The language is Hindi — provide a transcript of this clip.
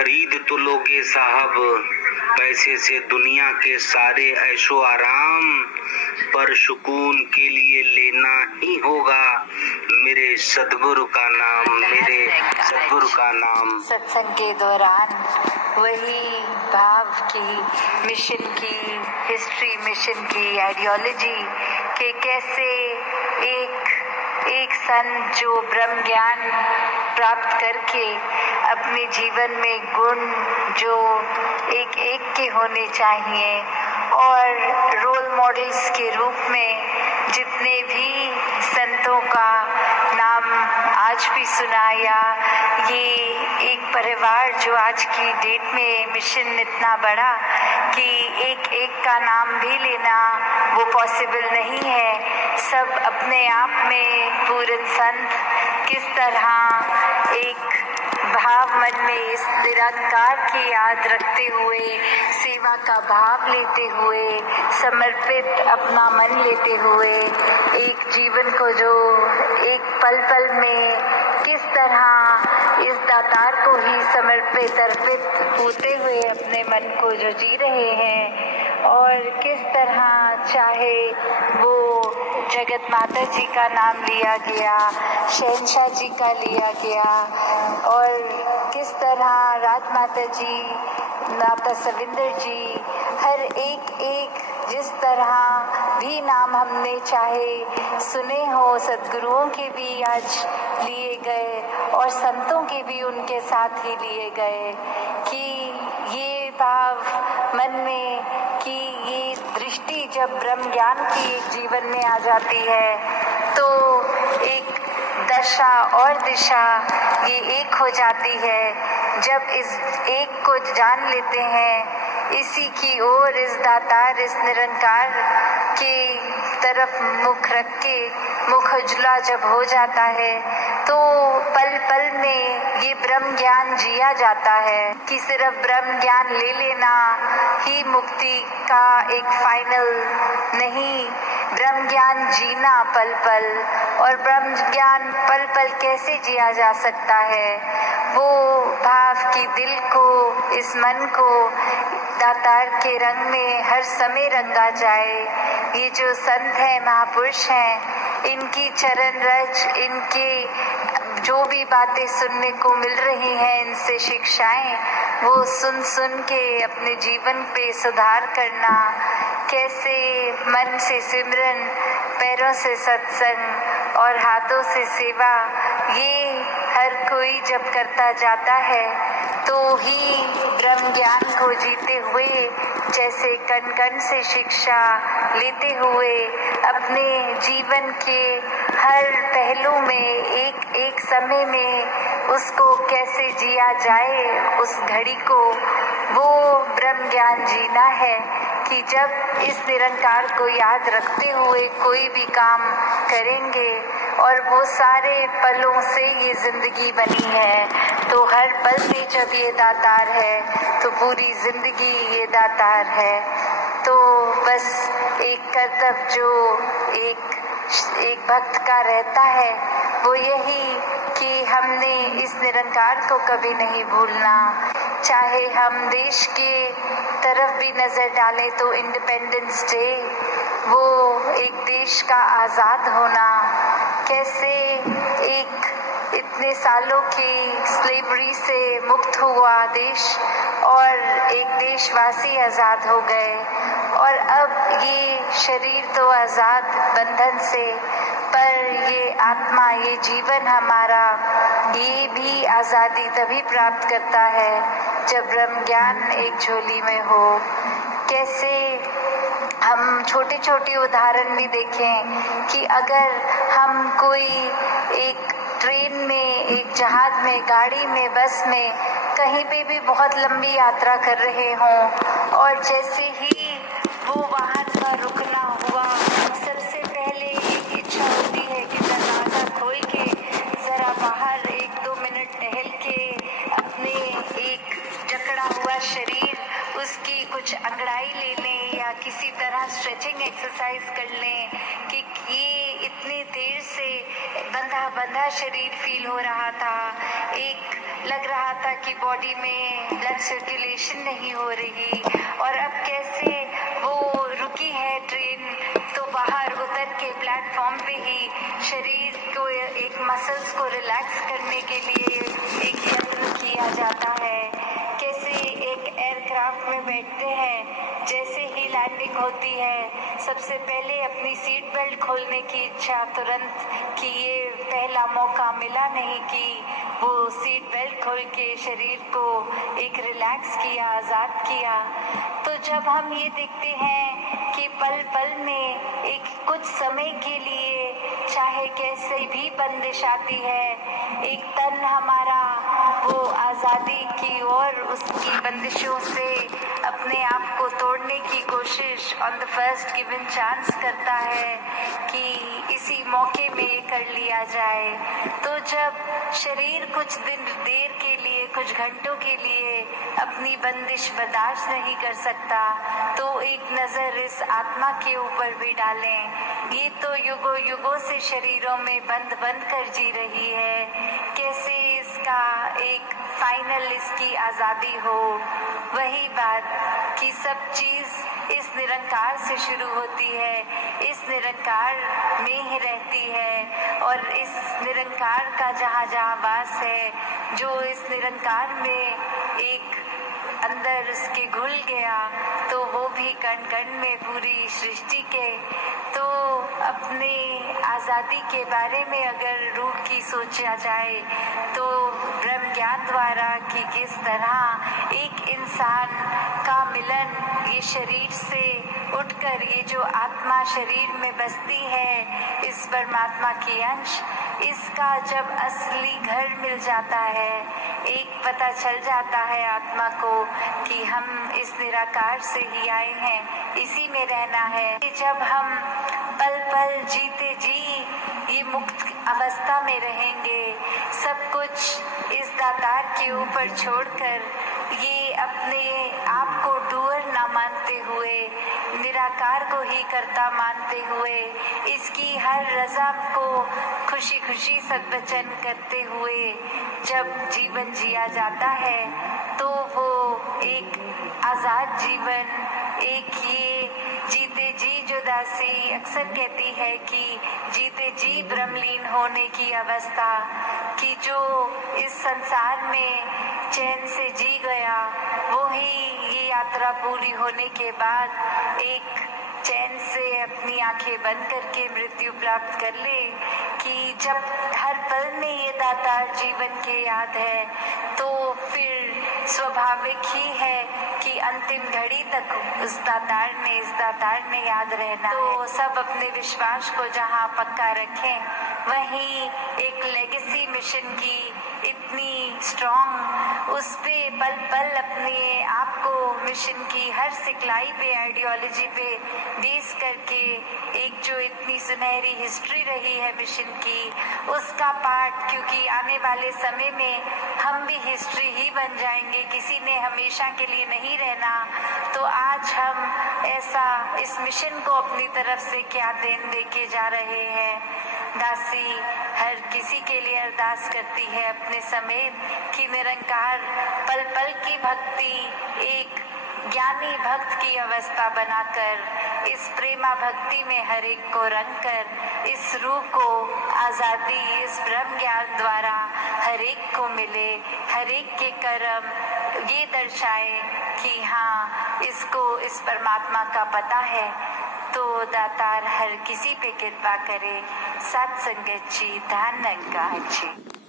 खरीद तो लोगे साहब पैसे से दुनिया के सारे ऐशो आराम, पर सुकून के लिए लेना ही होगा मेरे सद्गुरु का नाम, मेरे सद्गुरु का नाम। सत्संग के दौरान वही भाव की, मिशन की हिस्ट्री, मिशन की आइडियोलॉजी के कैसे एक संत जो ब्रह्म ज्ञान प्राप्त करके अपने जीवन में गुण जो एक के होने चाहिए और रोल मॉडल्स के रूप में जितने भी संतों का नाम आज भी सुनाया, ये एक परिवार जो आज की डेट में मिशन इतना बड़ा कि एक का नाम भी लेना वो पॉसिबल नहीं है। सब अपने आप में पूर्ण संत किस तरह एक भाव मन में इस निरंकार की याद रखते हुए, सेवा का भाव लेते हुए, समर्पित अपना मन लेते हुए एक जीवन को जो एक पल पल में किस तरह इस दातार को ही समर्पित अर्पित होते हुए अपने मन को जो जी रहे हैं और किस तरह चाहे वो जगत माता जी का नाम लिया गया, शहंशाह जी का लिया गया और किस तरह राज माता जी, माता सविंदर जी, हर एक जिस तरह भी नाम हमने चाहे सुने हो, सद्गुरुओं के भी आज लिए गए और संतों के भी उनके साथ ही लिए गए कि ये भाव मन में कि ये दृष्टि जब ब्रह्म ज्ञान की एक जीवन में आ जाती है तो एक दशा और दिशा ये एक हो जाती है। जब इस एक को जान लेते हैं, इसी की ओर, इस दातार, इस निरंकार के तरफ मुख रख के मुख उजला जब हो जाता है तो पल पल में ये ब्रह्म ज्ञान जिया जाता है कि सिर्फ ब्रह्म ज्ञान ले लेना ही मुक्ति का एक फाइनल नहीं, ब्रह्म ज्ञान जीना पल पल। और ब्रह्म ज्ञान पल पल कैसे जिया जा सकता है, वो भाव की दिल को, इस मन को दातार के रंग में हर समय रंगा जाए। ये जो संत हैं, महापुरुष हैं, इनकी चरण रज, इनके जो भी बातें सुनने को मिल रही हैं, इनसे शिक्षाएं, वो सुन सुन के अपने जीवन पे सुधार करना, कैसे मन से सिमरन, पैरों से सत्संग और हाथों से सेवा, ये हर कोई जब करता जाता है तो ही ब्रह्म ज्ञान को जीते हुए, जैसे कण कण से शिक्षा लेते हुए अपने जीवन के हर पहलू में एक समय में उसको कैसे जिया जाए, उस घड़ी को वो ब्रह्म ज्ञान जीना है कि जब इस निरंकार को याद रखते हुए कोई भी काम करेंगे और वो सारे पलों से ये जिंदगी बनी है, तो हर पल में जब ये दातार है तो पूरी जिंदगी ये दातार है। तो बस एक कर्तव्य जो एक भक्त का रहता है वो यही कि हमने इस निरंकार को कभी नहीं भूलना। चाहे हम देश के तरफ भी नजर डालें तो इंडिपेंडेंस डे, वो एक देश का आज़ाद होना, कैसे एक इतने सालों की स्लेवरी से मुक्त हुआ देश और एक देशवासी आज़ाद हो गए और अब ये शरीर तो आज़ाद बंधन से, पर ये आत्मा, ये जीवन हमारा, ये भी आज़ादी तभी प्राप्त करता है जब ब्रह्म ज्ञान एक झोली में हो। कैसे हम छोटे छोटे उदाहरण भी देखें कि अगर हम कोई एक ट्रेन में, एक जहाज में, गाड़ी में, बस में, कहीं पे भी बहुत लंबी यात्रा कर रहे हों और जैसे ही वो वाहन का रुकना हुआ, सबसे पहले एक इच्छा होती है कि दरवाज़ा खोल के ज़रा बाहर 1-2 मिनट टहल के अपने एक जकड़ा हुआ शरीर, उसकी कुछ अंगड़ाई ले लें या किसी तरह स्ट्रेचिंग एक्सरसाइज कर लें कि ये इतनी देर से बंधा बंधा शरीर फील हो रहा था। एक लग रहा था कि बॉडी में ब्लड सर्कुलेशन नहीं हो रही, और अब कैसे वो रुकी है ट्रेन, तो बाहर उतर के प्लेटफॉर्म पे ही शरीर को एक मसल्स को रिलैक्स करने के लिए एक यत्न किया जाता है। कैसे एक एयरक्राफ्ट में बैठते हैं, जैसे ही लैंडिंग होती है सबसे पहले अपनी सीट बेल्ट खोलने की इच्छा तुरंत, कि ये पहला मौका मिला नहीं कि वो सीट बेल्ट खोल के शरीर को एक रिलैक्स किया, आज़ाद किया। तो जब हम ये देखते हैं कि पल पल में एक कुछ समय के लिए चाहे कैसे भी बंदिश आती है, एक तन हमारा वो आज़ादी की ओर उसकी बंदिशों से अपने आप को तोड़ने की कोशिश on the first given chance करता है कि इसी मौके में ये कर लिया जाए। तो जब शरीर कुछ देर के लिए, कुछ घंटों के लिए अपनी बंदिश बर्दाश्त नहीं कर सकता, तो एक नज़र इस आत्मा के ऊपर भी डालें। ये तो युगों युगों से शरीरों में बंद कर जी रही है, कैसे इसका एक फाइनल इसकी आज़ादी हो। वही बात कि सब चीज़ इस निरंकार से शुरू होती है, इस निरंकार में ही रहती है, और इस निरंकार का जहाँ जहाँ वास है, जो इस निरंकार में एक अंदर उसके घुल गया, तो वो भी कण कण में पूरी सृष्टि के। तो अपने आज़ादी के बारे में अगर रूह की सोचा जाए, तो ब्रह्म ज्ञान द्वारा कि किस तरह एक इंसान का मिलन ये शरीर से उठकर ये जो आत्मा शरीर में बसती है, इस परमात्मा की अंश, इसका जब असली घर मिल जाता है, एक पता चल जाता है आत्मा को कि हम इस निराकार से ही आए हैं, इसी में रहना है। जब हम पल पल जीते जी ये मुक्त अवस्था में रहेंगे, सब कुछ इस दातार के ऊपर छोड़कर, ये अपने आप को डूअर ना मानते हुए, निराकार को ही कर्ता मानते हुए, इसकी हर रज़ा को खुशी खुशी सद्वचन करते हुए जब जीवन जिया जाता है, तो वो एक आज़ाद जीवन, एक ये जीते जी जो दासी अक्सर कहती है कि जीते जी ब्रह्मलीन होने की अवस्था, कि जो इस संसार में चैन से जी गया, वो ही ये यात्रा पूरी होने के बाद एक चैन से अपनी आंखें बंद करके मृत्यु प्राप्त कर ले। कि जब हर पल में ये दातार जीवन के याद है, तो फिर स्वाभाविक ही है कि अंतिम घड़ी तक इस दातार ने याद रहना। तो सब अपने विश्वास को जहाँ पक्का रखें, वहीं एक लेगेसी मिशन की इतनी स्ट्रॉन्ग, उस पे पल पल अपने आप को मिशन की हर सिखलाई पे, आइडियोलॉजी पे बेस करके एक जो इतनी सुनहरी हिस्ट्री रही है मिशन की, उसका पार्ट, क्योंकि आने वाले समय में हम भी हिस्ट्री ही बन जाएंगे, किसी ने हमेशा के लिए नहीं रहना। तो आज हम ऐसा इस मिशन को अपनी तरफ से क्या देन दे के जा रहे हैं। दासी हर किसी के लिए अरदास करती है अपने समेत कि निरंकार पल पल की भक्ति एक ज्ञानी भक्त की अवस्था बनाकर, इस प्रेमा भक्ति में हर एक को रंग कर, इस रूह को आज़ादी इस ब्रह्म ज्ञान द्वारा हर एक को मिले, हर एक के कर्म ये दर्शाए कि हाँ, इसको इस परमात्मा का पता है। तो दातार हर किसी पे कृपा करे। सत्संगत जी, धन्यवाद जी।